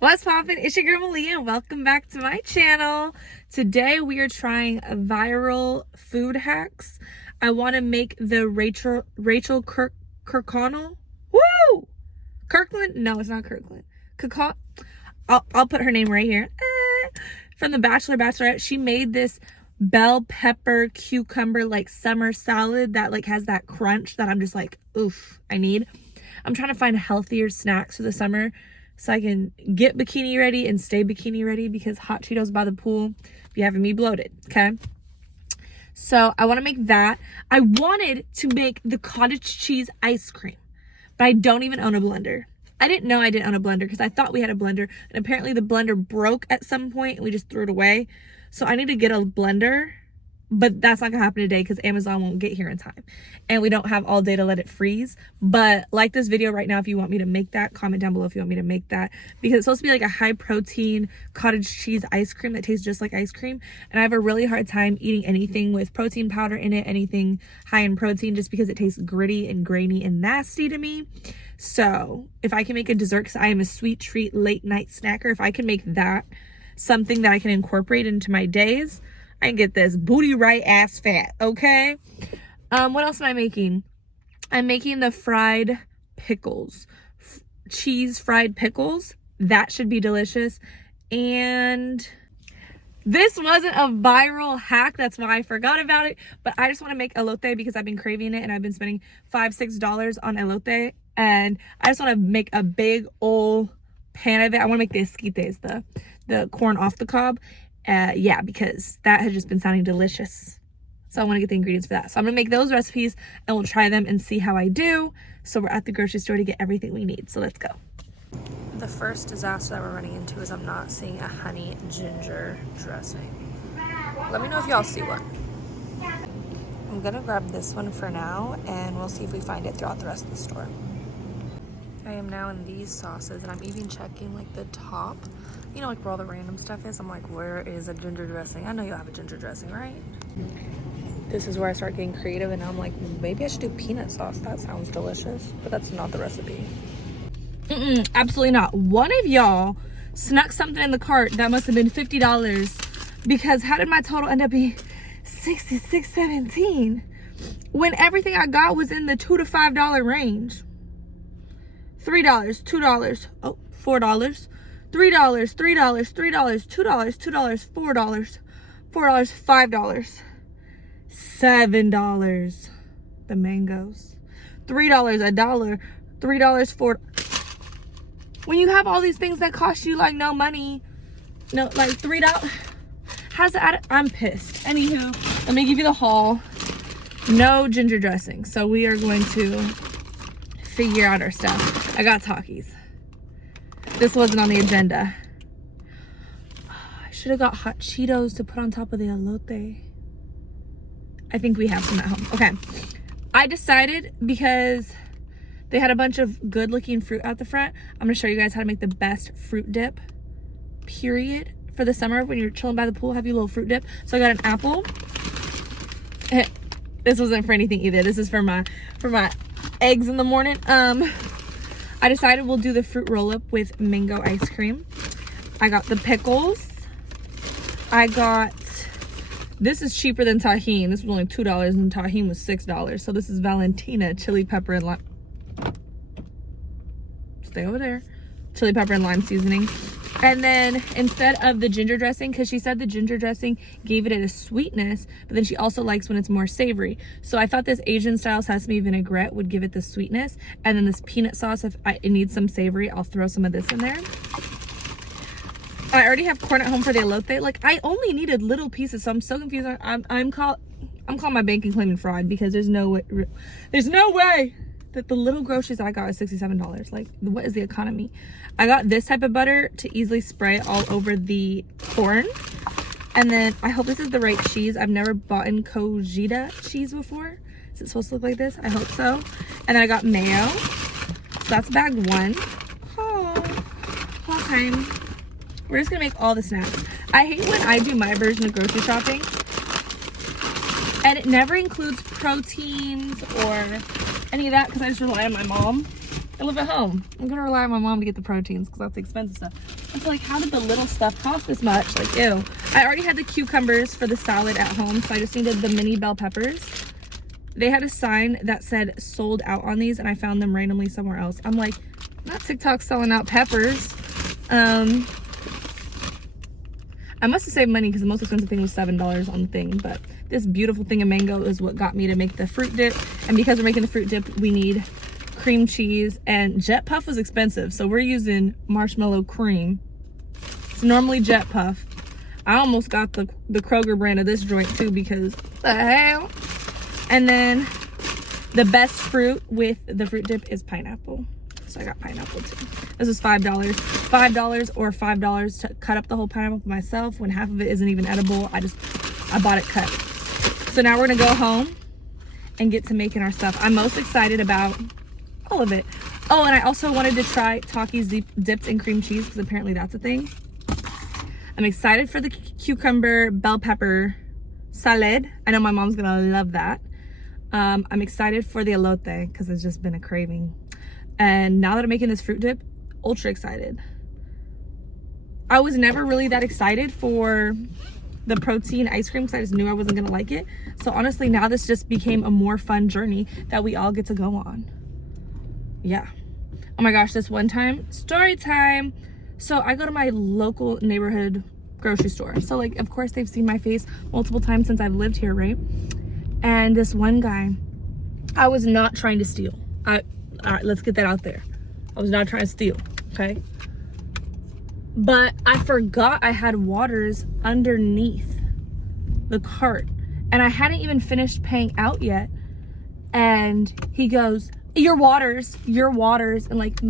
What's poppin'? It's your girl Malia and welcome back to my channel. Today we are trying viral food hacks. I want to make the Rachel Kirkconnell. Woo! Kirkland? No, it's not Kirkland. I'll put her name right here. From The Bachelor, Bachelorette. She made this bell pepper cucumber like summer salad that like has that crunch that I'm just like, oof, I need. I'm trying to find healthier snacks for the summer so I can get bikini ready and stay bikini ready because hot Cheetos by the pool be having me bloated, okay? So I want to make that. I wanted to make the cottage cheese ice cream, but I don't even own a blender. I didn't know I didn't own a blender because I thought we had a blender, and apparently the blender broke at some point and we just threw it away. So I need to get a blender, but that's not gonna happen today because Amazon won't get here in time and we don't have all day to let it freeze. But like this video right now if you want me to make that. Comment down below if you want me to make that, because it's supposed to be like a high protein cottage cheese ice cream that tastes just like ice cream, and I have a really hard time eating anything with protein powder in it, anything high in protein, just because it tastes gritty and grainy and nasty to me. So if I can make a dessert, because I am a sweet treat late night snacker, if I can make that something that I can incorporate into my days, I can get this booty right ass fat, okay? What else am I making? I'm making the fried pickles. Cheese fried pickles. That should be delicious. And this wasn't a viral hack. That's why I forgot about it. But I just want to make elote because I've been craving it and I've been spending $5-6 on elote. And I just want to make a big old pan of it. I want to make the esquites, the corn off the cob. Yeah, because that has just been sounding delicious. So I want to get the ingredients for that. So I'm going to make those recipes and we'll try them and see how I do. So we're at the grocery store to get everything we need. So let's go. The first disaster that we're running into is I'm not seeing a honey ginger dressing. Let me know if y'all see one. I'm going to grab this one for now and we'll see if we find it throughout the rest of the store. I am now in these sauces and I'm even checking like the top, you know, like where all the random stuff is. I'm like, where is a ginger dressing? I know you'll have a ginger dressing, right? This is where I start getting creative and I'm like, maybe I should do peanut sauce. That sounds delicious, but that's not the recipe. Absolutely not. One of y'all snuck something in the cart that must have been $50, because how did my total end up being $66.17 when everything I got was in the $2 to $5 range? $3, $2, oh, $4, $3, $3, $3, $2, $2, $4, $5, $7. The mangoes. $3, $1, $3, $4. When you have all these things that cost you like no money, no, like $3, how's that? I'm pissed. Anywho, let me give you the haul. No ginger dressing, so we are going to figure out our stuff. I got Takis. This wasn't on the agenda. I should have got hot Cheetos to put on top of the elote. I think we have some at home. Okay. I decided, because they had a bunch of good looking fruit out the front, I'm going to show you guys how to make the best fruit dip, period, for the summer when you're chilling by the pool. Have you a little fruit dip. So I got an apple. This wasn't for anything either. This is for my eggs in the morning. I decided we'll do the fruit roll-up with mango ice cream. I got the pickles. I got, this is cheaper than tahini. This was only $2 and tahini was $6. So this is Valentina chili pepper and lime. Stay over there. Chili pepper and lime seasoning. And then instead of the ginger dressing, because she said the ginger dressing gave it a sweetness, but then she also likes when it's more savory. So I thought this Asian style sesame vinaigrette would give it the sweetness. And then this peanut sauce, if it needs some savory, I'll throw some of this in there. I already have corn at home for the elote. Like, I only needed little pieces, so I'm so confused. I'm calling my bank and claiming fraud, because there's no way that the little groceries I got was $67. Like, what is the economy? I got this type of butter to easily spray all over the corn. And then I hope this is the right cheese. I've never bought in Cojita cheese before. Is it supposed to look like this? I hope so. And then I got mayo. So that's bag one. Oh, okay. We're just gonna make all the snacks. I hate when I do my version of grocery shopping and it never includes proteins or any of that, because I just rely on my mom. I live at home. I'm gonna rely on my mom to get the proteins because that's the expensive stuff. It's like, how did the little stuff cost this much? Like, ew. I already had the cucumbers for the salad at home, so I just needed the mini bell peppers. They had a sign that said sold out on these, and I found them randomly somewhere else. I'm like, not TikTok selling out peppers. I must have saved money because the most expensive thing was $7 on the thing, but this beautiful thing of mango is what got me to make the fruit dip. And because we're making the fruit dip, we need cream cheese, and Jet Puff was expensive, so we're using marshmallow cream. It's normally Jet Puff. I almost got the Kroger brand of this joint too because the hell. And then the best fruit with the fruit dip is pineapple. So I got pineapple too. This was $5. $5 or $5 to cut up the whole pineapple myself when half of it isn't even edible. I bought it cut. So now we're gonna go home and get to making our stuff. I'm most excited about all of it. Oh, and I also wanted to try Takis dipped in cream cheese because apparently that's a thing. I'm excited for the cucumber bell pepper salad. I know my mom's gonna love that. I'm excited for the elote because it's just been a craving. And now that I'm making this fruit dip, ultra excited. I was never really that excited for the protein ice cream because I just knew I wasn't gonna like it. So honestly, now this just became a more fun journey that we all get to go on. Yeah. Oh my gosh, this one time, story time. So I go to my local neighborhood grocery store. So like, of course they've seen my face multiple times since I've lived here, right? And this one guy, I was not trying to steal. All right, let's get that out there. I was not trying to steal, okay? But I forgot I had waters underneath the cart. And I hadn't even finished paying out yet. And he goes, your waters. And like,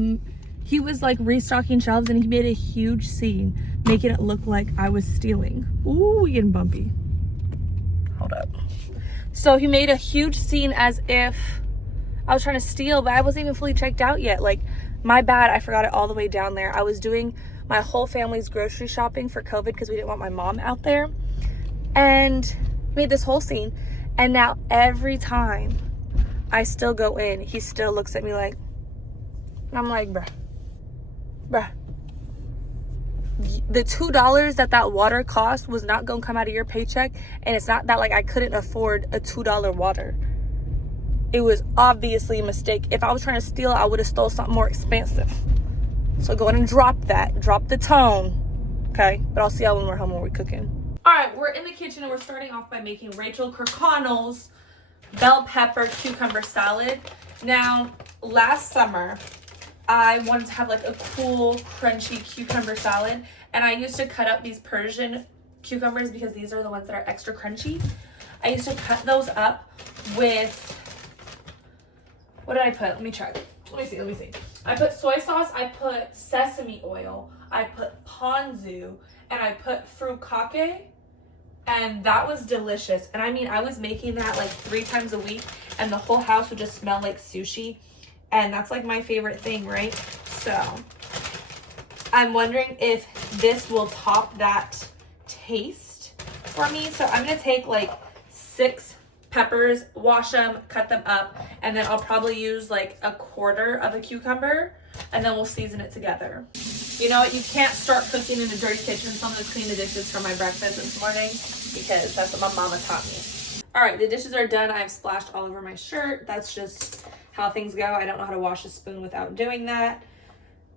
he was like restocking shelves and he made a huge scene, making it look like I was stealing. Ooh, we getting bumpy. Hold up. So he made a huge scene as if I was trying to steal, but I wasn't even fully checked out yet. Like, my bad, I forgot it all the way down there. I was doing my whole family's grocery shopping for COVID because we didn't want my mom out there. And he made this whole scene. And now every time I still go in, he still looks at me like, and I'm like, bruh. The $2 that water cost was not gonna come out of your paycheck, and it's not that like I couldn't afford a $2 water. It was obviously a mistake. If I was trying to steal, I would have stole something more expensive. So go ahead and drop the tone, okay? But I'll see y'all when we're home when we're cooking. All right, we're in the kitchen and we're starting off by making Rachel Kirkconnell's bell pepper cucumber salad. Now, last summer, I wanted to have like a cool, crunchy cucumber salad. And I used to cut up these Persian cucumbers because these are the ones that are extra crunchy. I used to cut those up with, what did I put? Let me check. Let me see. I put soy sauce, I put sesame oil, I put ponzu, and I put furikake. And that was delicious. And I mean, I was making that like 3 times a week and the whole house would just smell like sushi. And that's like my favorite thing, right? So I'm wondering if this will top that taste for me. So I'm gonna take like 6 peppers, wash them, cut them up, and then I'll probably use like a quarter of a cucumber, and then we'll season it together. You know what? You can't start cooking in a dirty kitchen, so I'm gonna clean the dishes for my breakfast this morning because that's what my mama taught me. All right, the dishes are done. I've splashed all over my shirt. That's just how things go. I don't know how to wash a spoon without doing that.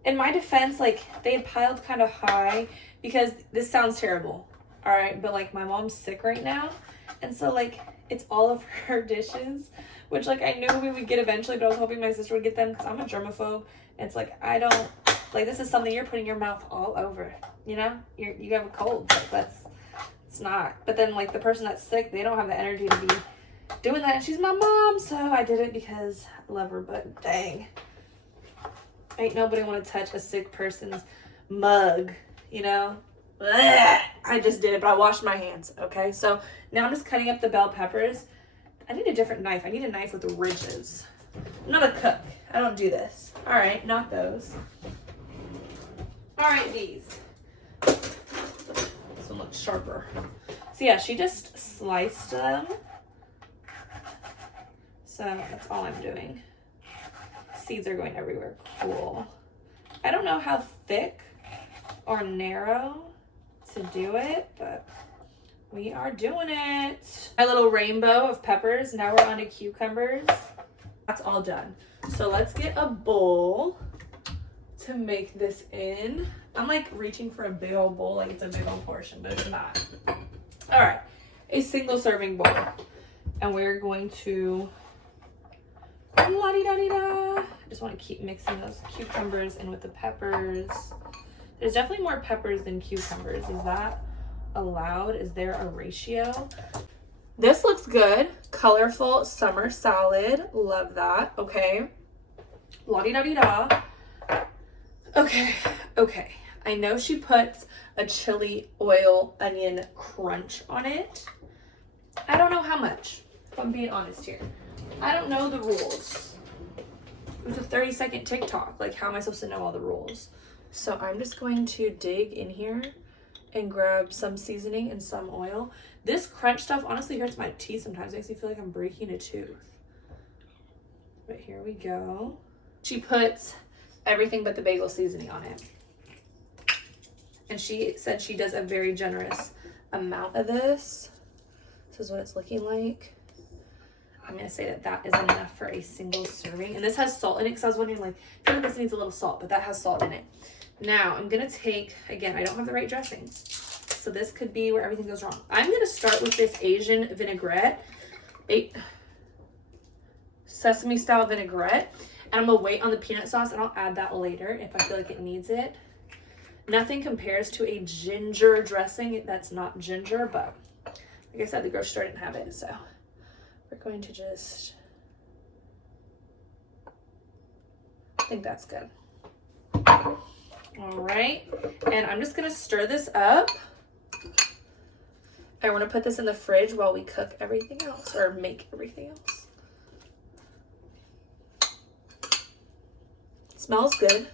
In my defense, like, they had piled kind of high because this sounds terrible, all right? But like, my mom's sick right now, and so like, it's all of her dishes, which like I knew we would get eventually, but I was hoping my sister would get them because I'm a germaphobe. It's like, I don't, like, this is something you're putting your mouth all over, you know? You have a cold, like, it's not. But then like the person that's sick, they don't have the energy to be doing that, and she's my mom, so I did it because I love her, but dang. Ain't nobody want to touch a sick person's mug, you know? Blech. I just did it, but I washed my hands, okay? So now I'm just cutting up the bell peppers. I need a different knife. I need a knife with ridges. I'm not a cook. I don't do this. All right, not those. All right, these. This one looks sharper. So yeah, she just sliced them. So that's all I'm doing. seeds are going everywhere. Cool. I don't know how thick or narrow to do it, but we are doing it. My little rainbow of peppers. Now we're on to cucumbers. That's all done. So let's get a bowl to make this in. I'm like reaching for a big old bowl, like it's a big old portion, but it's not. All right, a single serving bowl. And we're going to, la-di-da-di-da. I just want to keep mixing those cucumbers in with the peppers. There's definitely more peppers than cucumbers. Is that allowed? Is there a ratio? This looks good. Colorful summer salad. Love that. Okay. La-di-da-di-da. Okay. I know she puts a chili oil onion crunch on it. I don't know how much, if I'm being honest here. I don't know the rules. It was a 30-second TikTok. Like, how am I supposed to know all the rules? So I'm just going to dig in here and grab some seasoning and some oil. This crunch stuff honestly hurts my teeth sometimes. It makes me feel like I'm breaking a tooth. But here we go. She puts everything but the bagel seasoning on it. And she said she does a very generous amount of this. This is what it's looking like. I'm going to say that is enough for a single serving. And this has salt in it because I was wondering, like, I feel like this needs a little salt, but that has salt in it. Now, I'm going to take, again, I don't have the right dressing. So this could be where everything goes wrong. I'm going to start with this Asian vinaigrette, sesame style vinaigrette. And I'm going to wait on the peanut sauce and I'll add that later if I feel like it needs it. Nothing compares to a ginger dressing that's not ginger, but like I said, the grocery store didn't have it, so we're going to just, I think that's good. All right, and I'm just gonna stir this up. I want to put this in the fridge while we cook everything else, or make everything else. It smells good.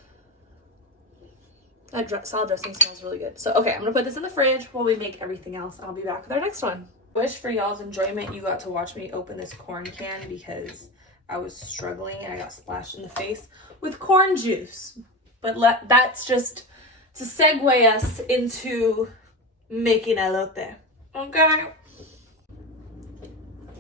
That salad dressing smells really good. So, okay, I'm going to put this in the fridge while we make everything else. I'll be back with our next one. Wish for y'all's enjoyment, you got to watch me open this corn can because I was struggling and I got splashed in the face with corn juice. But that's just to segue us into making elote. Okay?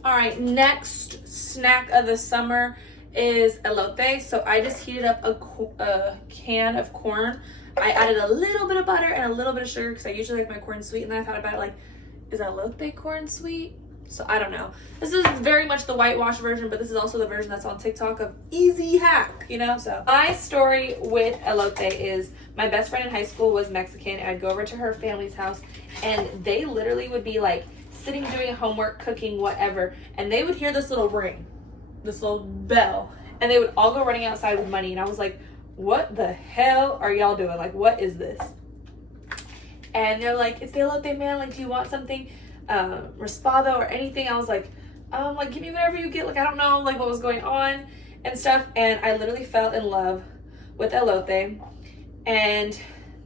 All right, next snack of the summer is elote. So I just heated up a can of corn. I added a little bit of butter and a little bit of sugar because I usually like my corn sweet, and then I thought about it like, is elote corn sweet? So I don't know. This is very much the whitewash version, but this is also the version that's on TikTok of easy hack, you know? So my story with elote is my best friend in high school was Mexican, and I'd go over to her family's house and they literally would be like sitting doing homework, cooking, whatever, and they would hear this little ring, this little bell, and they would all go running outside with money, and I was like, what the hell are y'all doing? Like, what is this? And they're like, it's the elote, man. Like, do you want something, raspado or anything? I was like, give me whatever you get. Like, I don't know, like, what was going on and stuff. And I literally fell in love with elote. And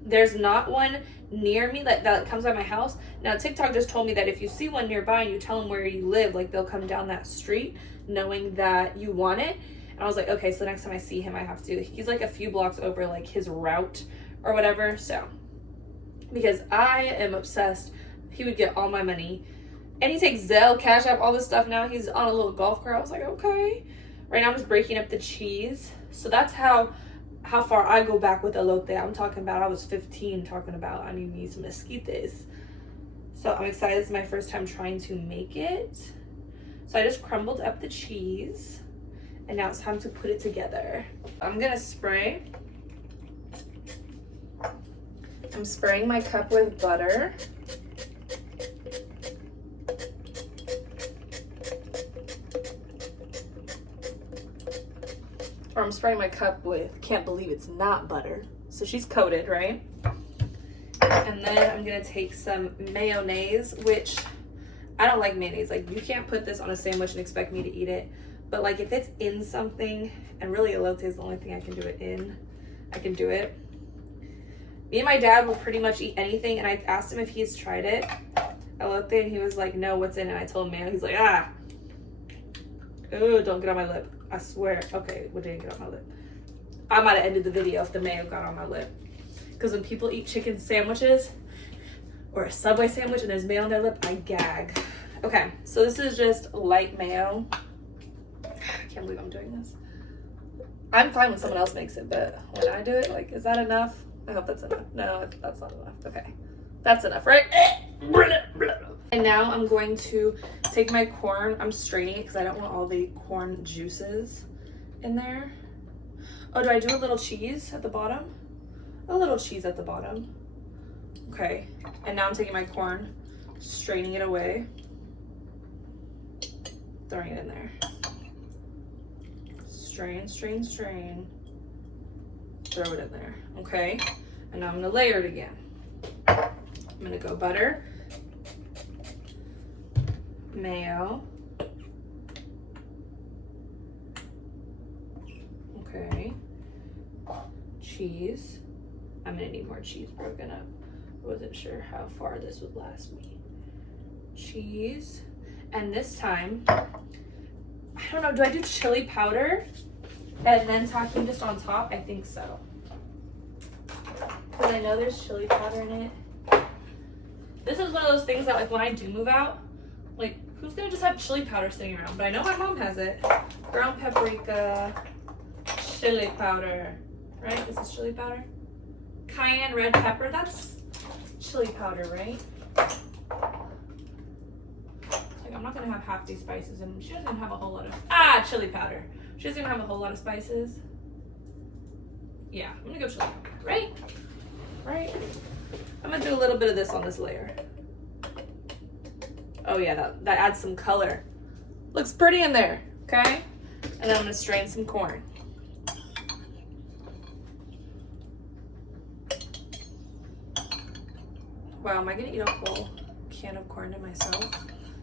there's not one near me that comes by my house. Now, TikTok just told me that if you see one nearby and you tell them where you live, like, they'll come down that street knowing that you want it. And I was like, okay, so next time I see him, I have to. He's like a few blocks over, like his route or whatever. So, because I am obsessed, he would get all my money. And he takes Zelle, Cash App, all this stuff now. He's on a little golf cart. I was like, okay. Right now I'm just breaking up the cheese. So that's how far I go back with elote. I'm talking about, I was 15 talking about I need me some esquites. So I'm excited. This is my first time trying to make it. So I just crumbled up the cheese. And now it's time to put it together. I'm gonna spray. I'm spraying my cup with butter. Or I'm spraying my cup with, can't believe it's not butter. So she's coated, right? And then I'm gonna take some mayonnaise, which I don't like mayonnaise. Like, you can't put this on a sandwich and expect me to eat it. But like, if it's in something, and really elote is the only thing I can do it in, I can do it. Me and my dad will pretty much eat anything, and I asked him if he's tried it, elote, and he was like, no, what's in it? And I told him, man, he's like, oh, don't get on my lip. I swear. Okay, what didn't get on my lip? I might have ended the video if the mayo got on my lip. Because when people eat chicken sandwiches or a Subway sandwich and there's mayo on their lip, I gag. Okay, so this is just light mayo. I can't believe I'm doing this. I'm fine when someone else makes it, but when I do it, like, is that enough? I hope that's enough. No, that's not enough. Okay, that's enough, right? And now I'm going to take my corn. I'm straining it because I don't want all the corn juices in there. Oh, do I do a little cheese at the bottom? A little cheese at the bottom. Okay, and now I'm taking my corn, straining it away, throwing it in there. Strain, strain, strain. Throw it in there, okay? And now I'm gonna layer it again. I'm gonna go butter, mayo, okay, cheese. I'm gonna need more cheese broken up. I wasn't sure how far this would last me. Cheese, and this time, I don't know, do I do chili powder and then tahini just on top? I think so. Because I know there's chili powder in it. This is one of those things that, like, when I do move out, like, who's gonna just have chili powder sitting around? But I know my mom has it. Ground paprika, chili powder, right? This is chili powder. Cayenne red pepper, that's chili powder, right? Like, I'm not gonna have half these spices, and she doesn't have a whole lot of chili powder. She doesn't even have a whole lot of spices. Yeah, I'm gonna go chili powder, right? Right? I'm gonna do a little bit of this on this layer. Oh yeah, that adds some color. Looks pretty in there, okay? And then I'm gonna strain some corn. Wow, am I gonna eat a whole can of corn to myself?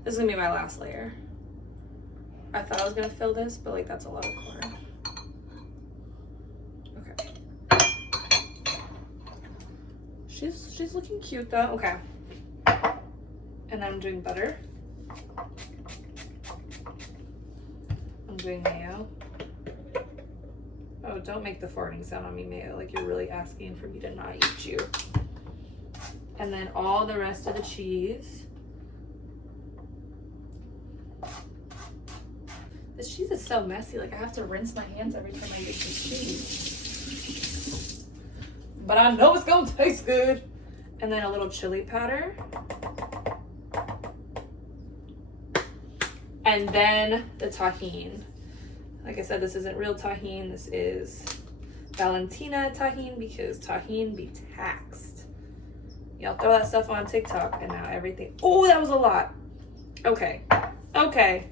This is gonna be my last layer. I thought I was gonna fill this, but like that's a lot of corn. Okay. She's looking cute though. Okay. And then I'm doing butter. I'm doing mayo. Oh, don't make the farting sound on me, mayo. Like you're really asking for me to not eat you. And then all the rest of the cheese. This cheese is so messy. Like I have to rinse my hands every time I make this cheese. But I know it's gonna taste good. And then a little chili powder. And then the tahini. Like I said, this isn't real tahini. This is Valentina tahini because tahini be taxed. Y'all throw that stuff on TikTok and now everything. Oh, that was a lot. Okay. Okay.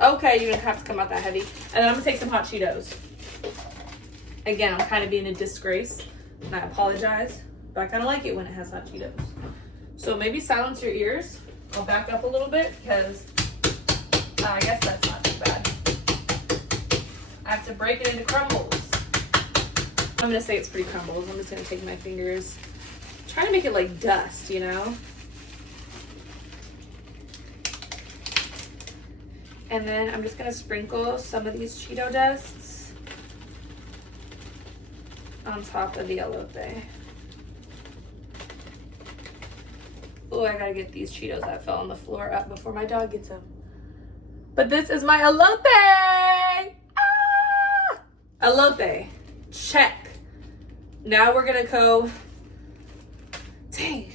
Okay, you're gonna have to come out that heavy. And then I'm gonna take some hot Cheetos. Again, I'm kind of being a disgrace and I apologize, but I kind of like it when it has hot Cheetos. So maybe silence your ears. I'll back up a little bit because I guess that's not too bad. I have to break it into crumbles. I'm gonna say it's pretty crumbles. I'm just gonna take my fingers, try to make it like dust, you know? And then I'm just gonna sprinkle some of these Cheeto dusts on top of the elote. Oh, I gotta get these Cheetos that fell on the floor up before my dog gets them. But this is my elote! Ah! Elote, check. Now we're gonna go, dang.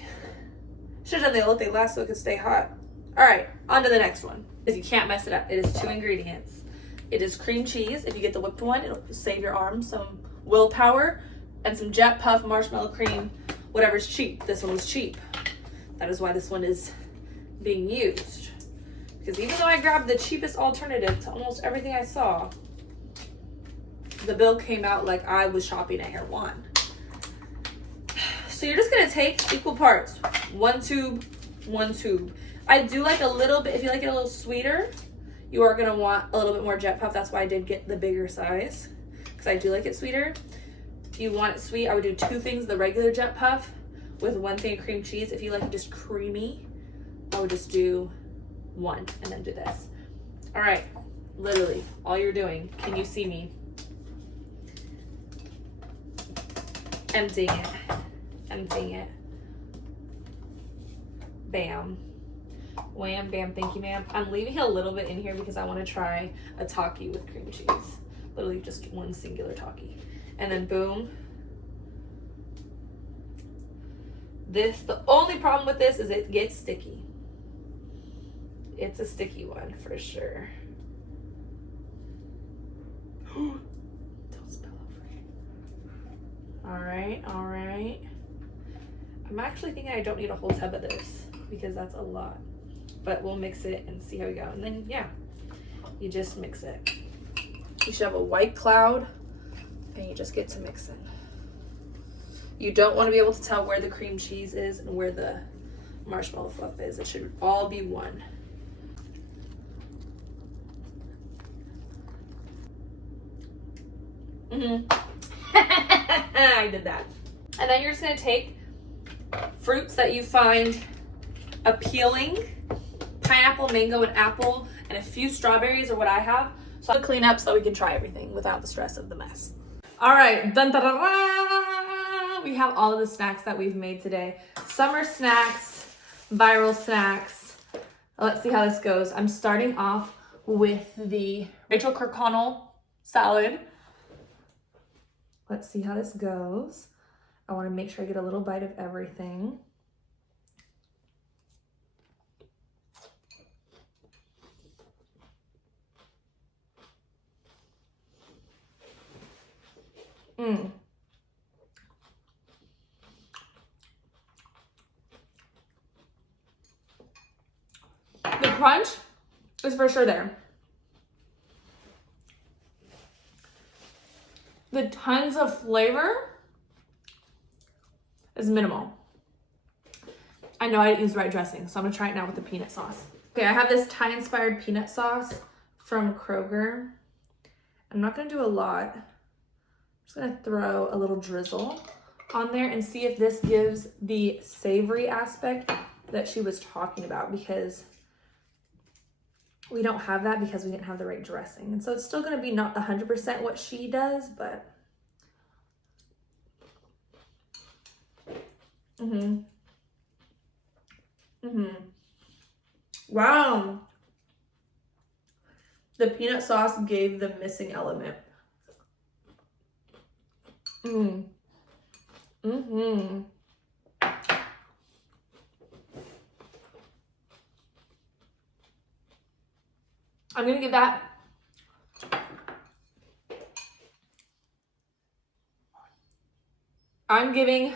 Should've done the elote last so it could stay hot. All right, on to the next one. You can't mess it up. It is 2 ingredients. It is cream cheese. If you get the whipped one, it'll save your arm some willpower, and some Jet Puff marshmallow cream, whatever's cheap. This one was cheap. That is why this one is being used. Because even though I grabbed the cheapest alternative to almost everything I saw, the bill came out like I was shopping at Hair One. So you're just gonna take equal parts. 1 tube, 1 tube. I do like a little bit, if you like it a little sweeter, you are gonna want a little bit more Jet Puff. That's why I did get the bigger size, because I do like it sweeter. If you want it sweet, I would do 2 things, the regular Jet Puff with 1 thing of cream cheese. If you like it just creamy, I would just do 1 and then do this. All right, Literally, all you're doing. Can you see me? Emptying it. Emptying it. Bam. Wham, bam, thank you, ma'am. I'm leaving a little bit in here because I want to try a Taki with cream cheese. Literally just one singular Taki. And then boom. The only problem with this is it gets sticky. It's a sticky one for sure. Don't spill over. All right. I'm actually thinking I don't need a whole tub of this because that's a lot. But we'll mix it and see how we go. And then, yeah, you just mix it. You should have a white cloud and you just get to mixing. You don't want to be able to tell where the cream cheese is and where the marshmallow fluff is. It should all be one. I did that. And then you're just going to take fruits that you find appealing, pineapple, mango, and apple, and a few strawberries are what I have. So I'll clean up so we can try everything without the stress of the mess. All right, dun, dun, dun, dun. We have all of the snacks that we've made today. Summer snacks, viral snacks. Let's see how this goes. I'm starting off with the Rachel Kirkconnell salad. Let's see how this goes. I want to make sure I get a little bite of everything. The crunch is for sure there. The tons of flavor is minimal. I know I didn't use the right dressing, so I'm gonna try it now with the peanut sauce. Okay, I have this Thai-inspired peanut sauce from Kroger. I'm not gonna do a lot. I'm just gonna throw a little drizzle on there and see if this gives the savory aspect that she was talking about, because we don't have that because we didn't have the right dressing. And so it's still gonna be not 100% what she does, but wow. The peanut sauce gave the missing element. I'm gonna give that I'm giving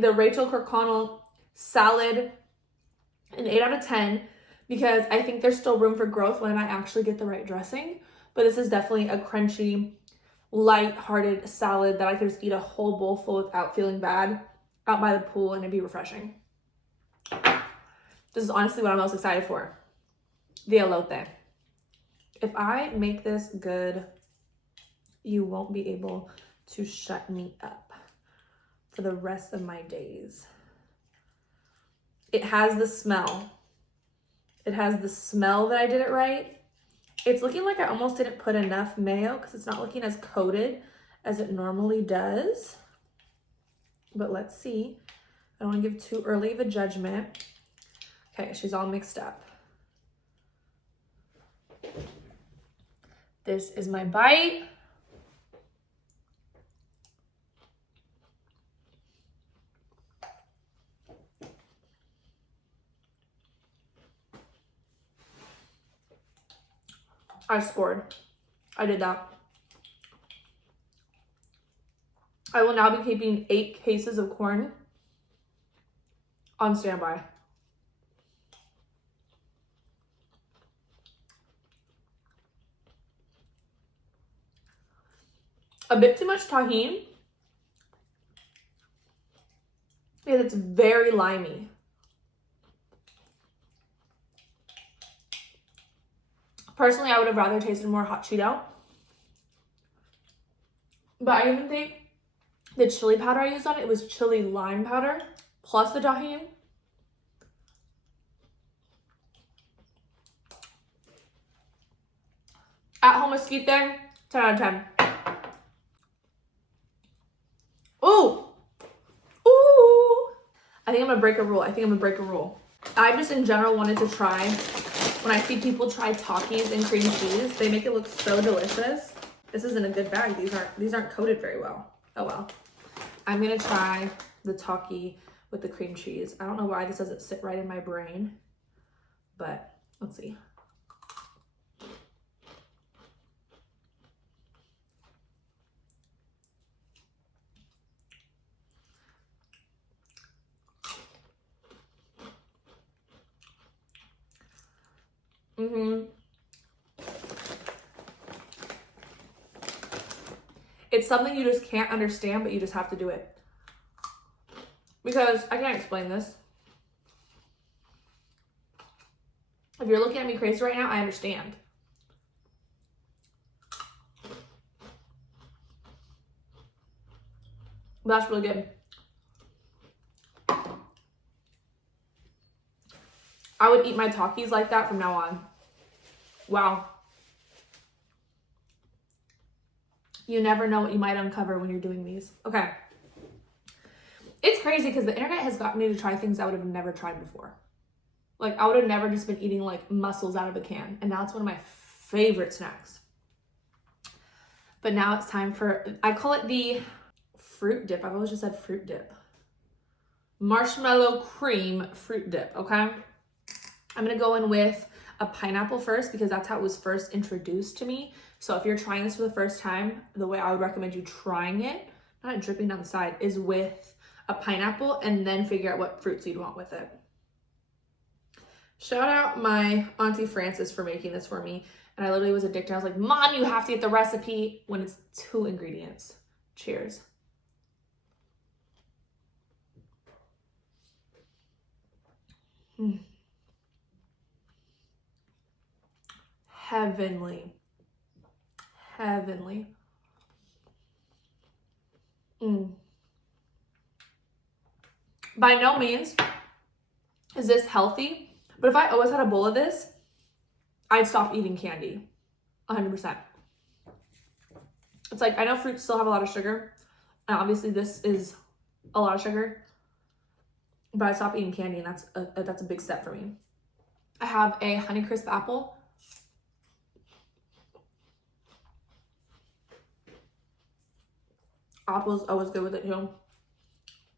the Rachel Kirkconnell salad an 8 out of 10 because I think there's still room for growth when I actually get the right dressing. But this is definitely a crunchy, light-hearted salad that I could just eat a whole bowl full without feeling bad out by the pool, and it'd be refreshing. This is honestly what I'm most excited for. The elote. If I make this good, you won't be able to shut me up for the rest of my days. It has the smell. It has the smell that I did it right. It's looking like I almost didn't put enough mayo because it's not looking as coated as it normally does. But let's see. I don't want to give too early of a judgment. Okay, she's all mixed up. This is my bite. I scored. I did that. I will now be keeping 8 cases of corn on standby. A bit too much tahini because it's very limey. Personally, I would have rather tasted more hot Cheeto. But I even think the chili powder I used on it was chili lime powder plus the tahini. At-home esquite, 10 out of 10. Ooh! Ooh! I think I'm gonna break a rule. I just in general wanted to try, when I see people try Takis and cream cheese, they make it look so delicious. This isn't a good bag. These aren't coated very well. Oh well. I'm gonna try the Taki with the cream cheese. I don't know why this doesn't sit right in my brain, but let's see. It's something you just can't understand, but you just have to do it. Because I can't explain this. If you're looking at me crazy right now, I understand. But that's really good. I would eat my Takis like that from now on. Wow. You never know what you might uncover when you're doing these. Okay. It's crazy because the internet has gotten me to try things I would have never tried before. Like, I would have never just been eating like mussels out of a can. And now it's one of my favorite snacks. But now it's time for, I call it the fruit dip. I've always just said fruit dip. Marshmallow cream fruit dip, okay? I'm gonna go in with a pineapple first because that's how it was first introduced to me. So if you're trying this for the first time, the way I would recommend you trying it, not dripping down the side, is with a pineapple and then figure out what fruits you'd want with it. Shout out my Auntie Frances for making this for me. And I literally was addicted. I was like, Mom, you have to get the recipe when it's 2 ingredients. Cheers. Heavenly. Heavenly. By no means is this healthy, but if I always had a bowl of this, I'd stop eating candy. 100%. It's like, I know fruits still have a lot of sugar, and obviously this is a lot of sugar, but I stopped eating candy, and that's a big step for me. I have a Honeycrisp apple. Apple's always good with it too.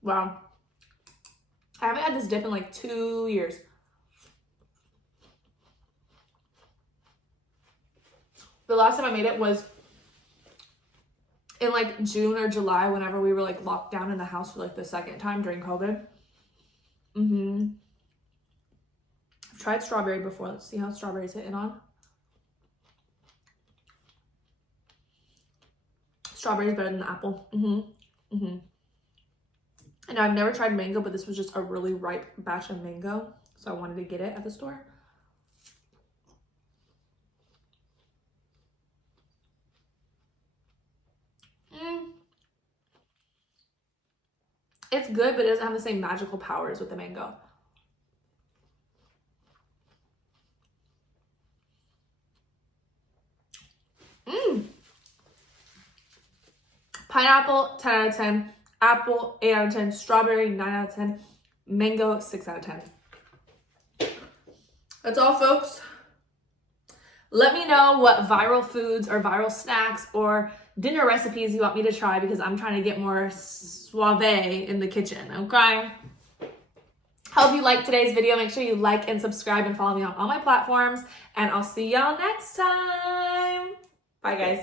Wow. I haven't had this dip in like 2 years. The last time I made it was in like June or July, whenever we were like locked down in the house for like the second time during COVID. I've tried strawberry before. Let's see how strawberries hitting on. Strawberry is better than the apple. And I've never tried mango, but this was just a really ripe batch of mango, so I wanted to get it at the store. It's good, but it doesn't have the same magical powers with the mango. Pineapple, 10 out of 10. Apple, 8 out of 10. Strawberry, 9 out of 10. Mango, 6 out of 10. That's all, folks. Let me know what viral foods or viral snacks or dinner recipes you want me to try, because I'm trying to get more suave in the kitchen, okay? Hope you liked today's video. Make sure you like and subscribe and follow me on all my platforms, and I'll see y'all next time. Bye, guys.